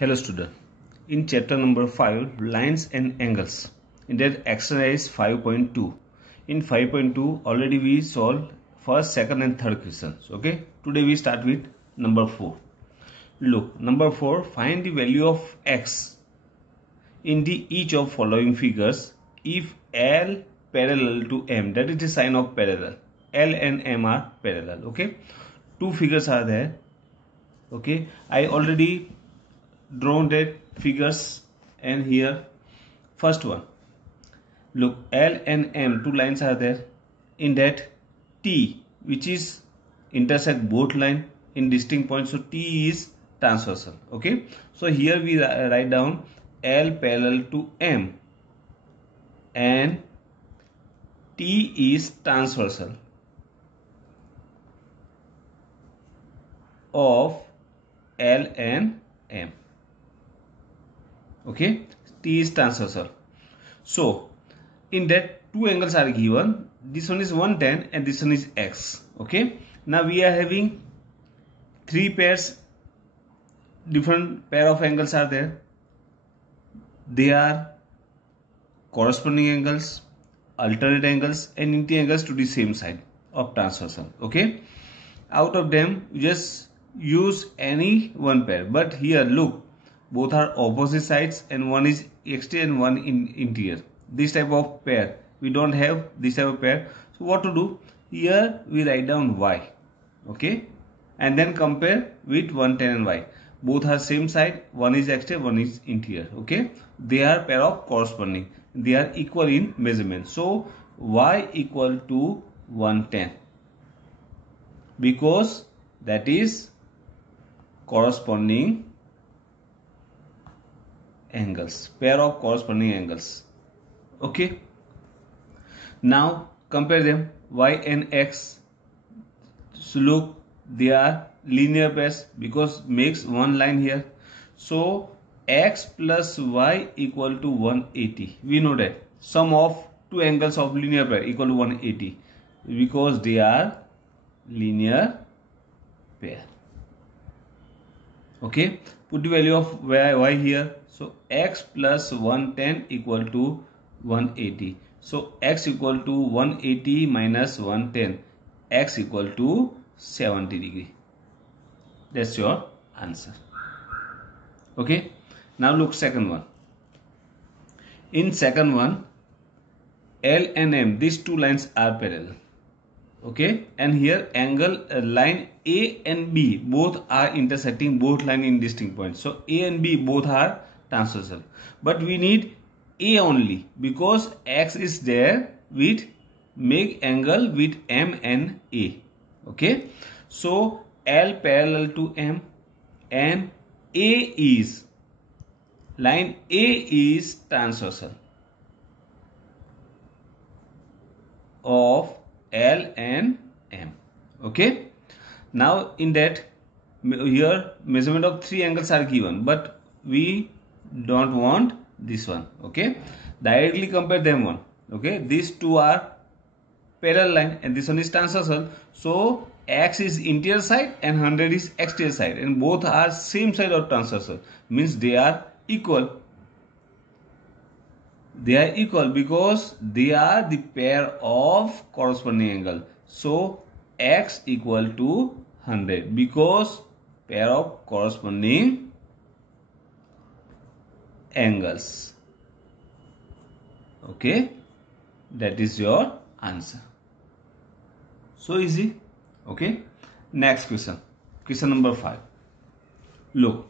Hello student, in chapter number 5 lines and angles, in that exercise 5.2, in 5.2 already we solved first, second and third questions. Okay, today we start with number 4. Look, number 4, find the value of x in the each of following figures if L parallel to M, that is the sign of parallel. L and M are parallel. Okay, two figures are there. Okay, I already drawn that figures, and here first one, look, L and M, two lines are there. In that T, which is intersect both line in distinct points, so T is transversal. Okay, so here we write down L parallel to M and T is transversal of L and M. Okay, T is transversal. So in that two angles are given. This one is 110 and this one is x. Okay, now we are having three pairs, different pair of angles are there. They are corresponding angles, alternate angles and anti-angles to the same side of transversal. Okay, out of them you just use any one pair, but here look, both are opposite sides and one is exterior and one in interior. This type of pair we don't have, this type of pair. So what to do? Here we write down y. Okay, and then compare with 110 and y. Both are same side, one is exterior, one is interior. Okay, they are pair of corresponding, they are equal in measurement. So y equal to 110 because that is corresponding angles, pair of corresponding angles. Okay, now compare them, y and x. So look, they are linear pairs because makes one line here. So x plus y equal to 180. We know that sum of two angles of linear pair equal to 180 because they are linear pair. Okay, put the value of y here. So x plus 110 equal to 180. So x equal to 180 minus 110. X equal to 70 degree. That's your answer. Okay, now look second one. In second one, L and M, these two lines are parallel. Okay, and here angle line A and B both are intersecting both line in distinct points. So A and B both are transversal, but we need A only because X is there with make angle with M and A. Okay, so L parallel to M and A is line A is transversal of L and M. Okay, now in that here measurement of three angles are given, but we don't want this one. Okay, directly compare them one. Okay, these two are parallel line and this one is transversal. So x is interior side and 100 is exterior side, and both are same side of transversal, means they are equal. They are equal because they are the pair of corresponding angle. So x equal to 100 because pair of corresponding angles. Okay, that is your answer. So easy. Okay, next question, question number 5. Look,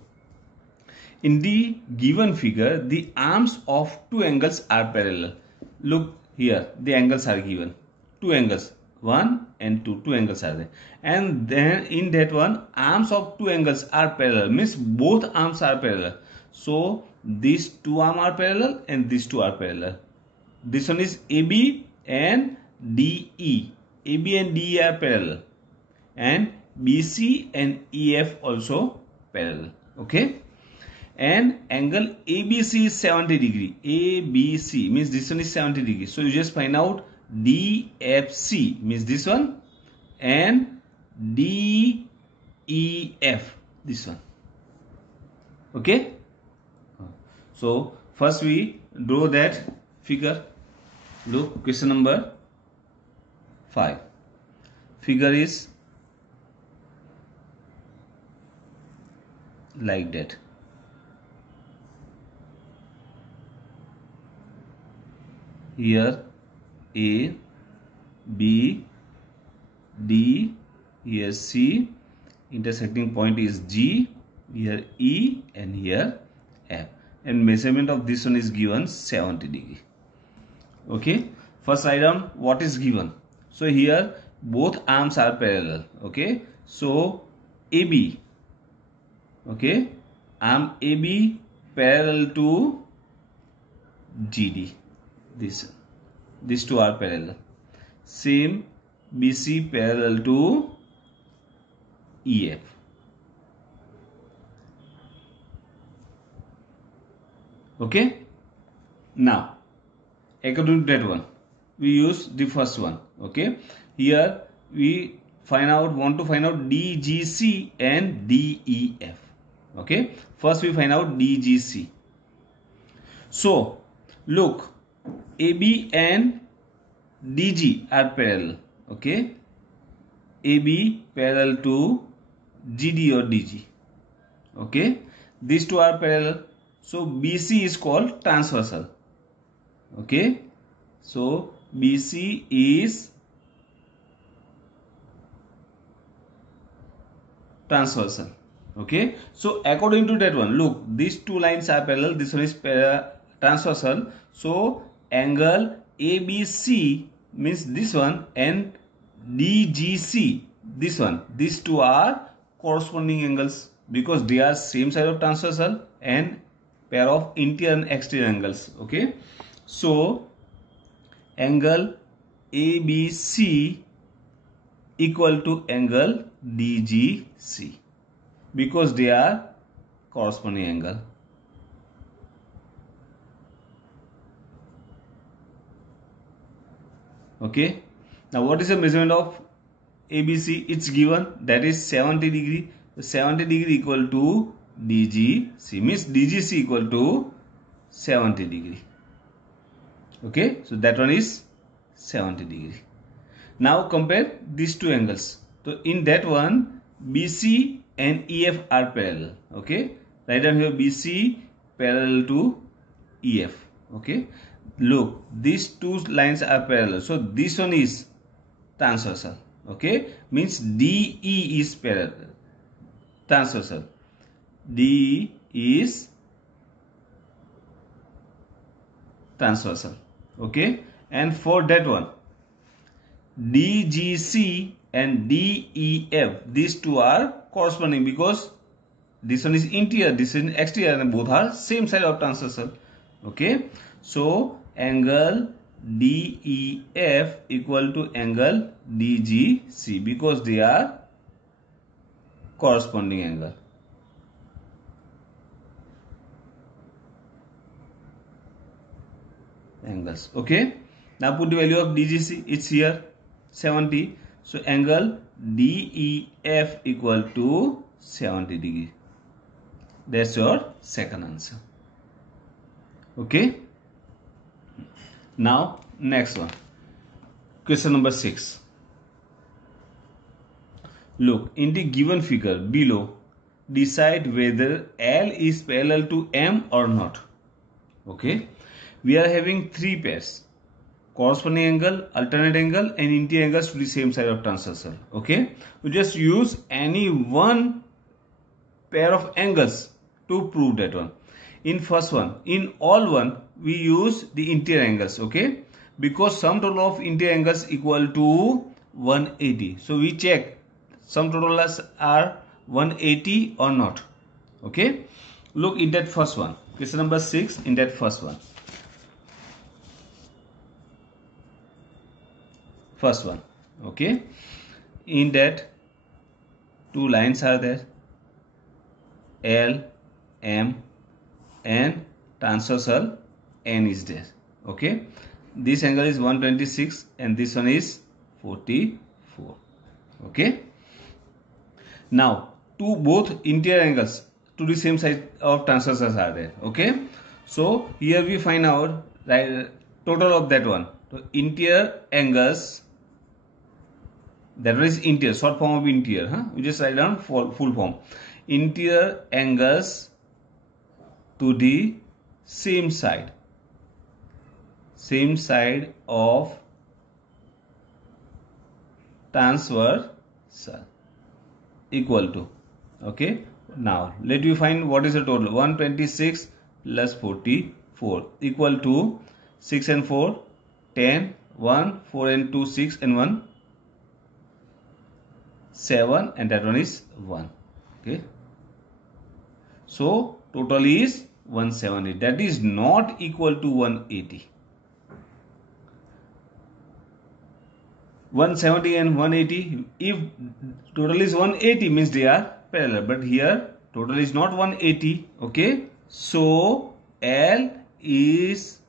in the given figure, the arms of two angles are parallel. Look here, the angles are given. Two angles, 1 and 2, two angles are there. And then in that one, arms of two angles are parallel, means both arms are parallel. So these two arms are parallel and these two are parallel. This one is AB and DE. AB and DE are parallel. And BC and EF also parallel. Okay, and angle ABC is 70 degree. ABC means this one is 70 degree. So you just find out DFC means this one and DEF this one. Okay, So first we draw that figure. Look, question number 5. Figure is like that. Here A, B, D, here C, intersecting point is G, here E and here F, and measurement of this one is given 70 degree. Okay, first write down what is given. So here both arms are parallel. Okay, so AB, okay, arm AB parallel to GD. These two are parallel. Same BC parallel to EF. Okay, now according to that one we use the first one. Okay, here we want to find out DGC and DEF. Okay, first we find out DGC. So look, AB and DG are parallel. Okay, AB parallel to GD or DG. Okay, these two are parallel. So BC is called transversal. Okay, so BC is transversal. Okay, so according to that one, look, these two lines are parallel, this one is transversal. So angle ABC means this one, and DGC this one, these two are corresponding angles because they are same side of transversal and pair of interior and exterior angles. Okay, so angle ABC equal to angle DGC because they are corresponding angle. Okay, now what is the measurement of ABC? It's given, that is 70 degree. So 70 degree equal to DGC means DGC equal to 70 degree. Okay, so that one is 70 degree. Now compare these two angles. So in that one BC and EF are parallel. Okay, write down here BC parallel to EF. Okay, look, these two lines are parallel, so this one is transversal. Okay, means DE is parallel, transversal. DE is transversal. Okay, and for that one DGC and DEF, these two are corresponding because this one is interior, this is exterior, and both are same side of transversal. Okay, so angle DEF equal to angle DGC because they are corresponding angle. Angles. Okay, now put the value of DGC, it's here 70. So angle DEF equal to 70 degree. That's your second answer. Okay, now next one, question number 6. Look, in the given figure below, decide whether L is parallel to M or not. Okay, we are having three pairs: corresponding angle, alternate angle, and interior angles to the same side of transversal. Okay, we just use any one pair of angles to prove that one. In first one, in all one, we use the interior angles. Okay, because sum total of interior angles equal to 180. So we check sum total are 180 or not. Okay, look in that first one, question number 6. In that first one, okay, in that two lines are there, L, M, and transversal N is there. Okay, this angle is 126 and this one is 44. Okay, now both interior angles to the same side of transversals are there. Okay, So here we find out total of that one. So interior angles, that is interior, short form of interior, we just write down full form. Interior angles to the same side of transversal equal to, okay. Now let me find what is the total. 126 plus 44 equal to 6 and 4 10, 1 4 and 2 6 and 1 7, and that one is 1, okay. So total is 170. That is not equal to 180. 170 and 180, if total is 180 means they are parallel, but here total is not 180, okay. So L is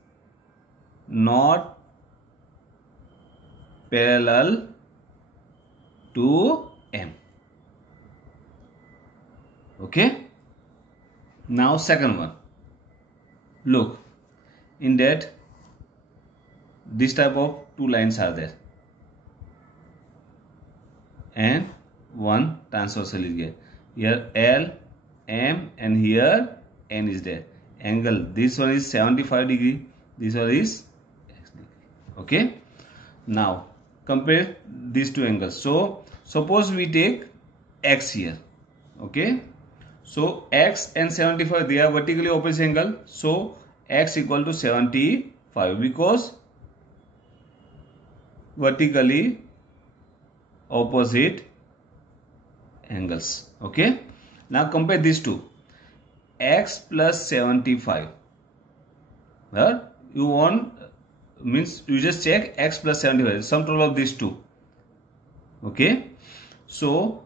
not parallel to M, okay. Now second one, look, in that this type of two lines are there and one transversal is there. Here L, M, and here N is there. Angle, this one is 75 degree, this one is X degree, okay. Now compare these two angles. So suppose we take X here, okay. So X and 75, they are vertically opposite angle. So X equal to 75 because vertically opposite angles, okay. Now compare these two, X plus 75. Well, you want means you just check X plus 75, sum total of these two, okay. So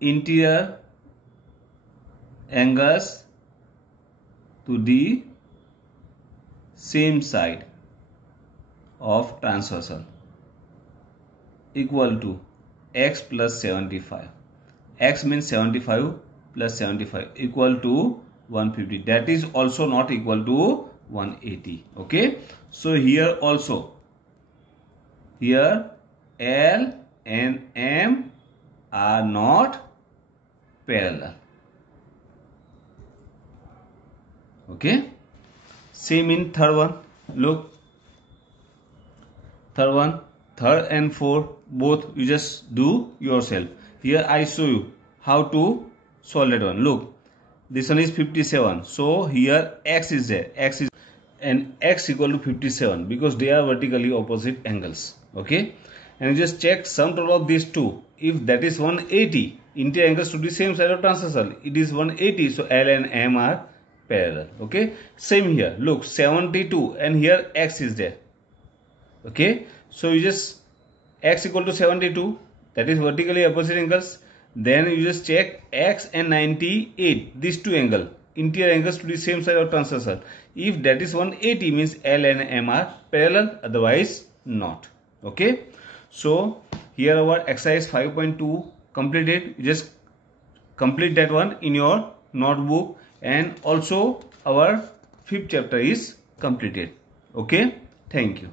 interior angles to the same side of transversal equal to X plus 75. X means 75 plus 75 equal to 150. That is also not equal to 180, okay. So here also, here L and M are not parallel, okay. Same in third one. Look, third one, third and fourth, both you just do yourself. Here I show you how to solve that one. Look, this one is 57. So here X is there, X is, and X equal to 57 because they are vertically opposite angles, okay. And you just check sum total of these two. If that is 180, interior angles to the same side of transversal, it is 180. So L and M are parallel, okay. Same here, look, 72 and here X is there, okay. So you just X equal to 72, that is vertically opposite angles. Then you just check X and 98, these two angle, interior angles to the same side of transversal. If that is 180 means L and M are parallel, otherwise not, okay. So here our exercise 5.2 completed. You just complete that one in your notebook, and also our 5th chapter is completed, okay. Thank you.